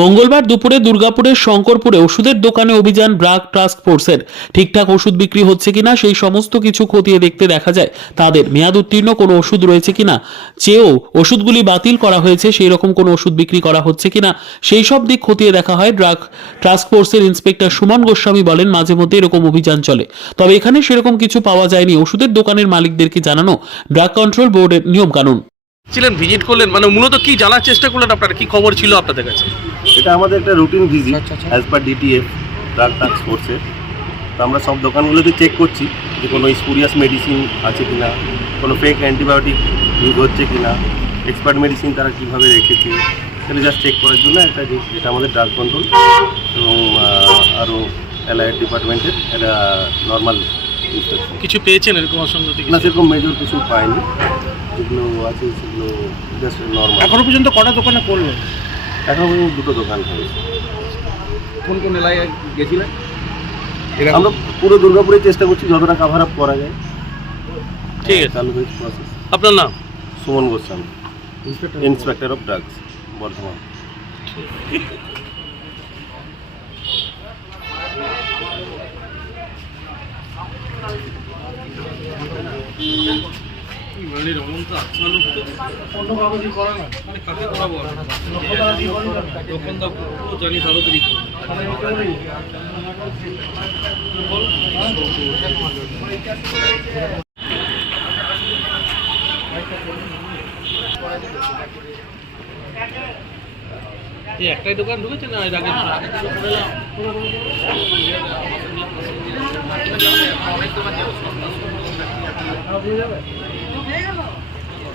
মঙ্গলবার দুপুরে দুর্গাপুরের শঙ্করপুরে ওষুধের দোকানে অভিযান ড্রাগ টাস্ক ফোর্সের ঠিকঠাক ওষুধ বিক্রি হচ্ছে কিনা সেই সমস্ত কিছু খতিয়ে দেখতে দেখা যায় তাদের মেয়াদ উত্তীর্ণ কোনো ওষুধ রয়েছে কিনা চেয়েও ওষুধগুলি বাতিল করা হয়েছে সেই রকম কোনো ওষুধ বিক্রি করা হচ্ছে কিনা সেই সব দিক খতিয়ে দেখা হয় ড্রাগ টাস্ক ফোর্সের ইন্সপেক্টর সুমন গোস্বামী বলেন মাঝে মধ্যে এরকম অভিযান চলে তবে এখানে সেরকম কিছু পাওয়া যায়নি ওষুধের দোকানের মালিকদেরকে জানানো ড্রাগ কন্ট্রোল বোর্ডের নিয়মকানুন ছিলেন ভিজিট করলেন মানে মূলত কি জানার চেষ্টা করলেন আপনার কি খবর ছিল আপনাদের কাছে এটা আমাদের একটা routine visit as per DTF drug task ফোর্সের তো আমরা সব দোকানগুলোতে চেক করছি যে কোনো স্পুরিয়াস মেডিসিন আছে কি না কোনো ফেক অ্যান্টিবায়োটিক ইউজ হচ্ছে কি না এক্সপার্ট মেডিসিন তারা কীভাবে রেখেছে সেটা জাস্ট চেক করার জন্য একটা জিনিস যেটা আমাদের ড্রাগ কন্ট্রোল এবং আরও অ্যালায়েড ডিপার্টমেন্টের একটা নর্মাল কিছু পেয়েছেন এরকম অসংখ্য না সেরকম মেজর কিছু পায়নি যেগুলো আছে সেগুলো নর্মাল এখনো পর্যন্ত কটা দোকানে করলো এখনো পর্যন্ত দুটো দোকান হয়েছে কোন কোন এলাকায় গেছিলেন আমরা পুরো দুর্গাপুরে চেষ্টা করছি যতটা কাভার আপ করা যায় ঠিক আছে তাহলে হয়েছে প্রসেস আপনার নাম Suman Goswami inspector of drugs Bardhaman Thank you. মানে রমন তো লোক তো অন্য করা না মানে কাকে করাবো তখন দা জানি তাড়াতাড়ি এই একটাই দোকান ঢুকেছে না এর আগে অনেক দোকান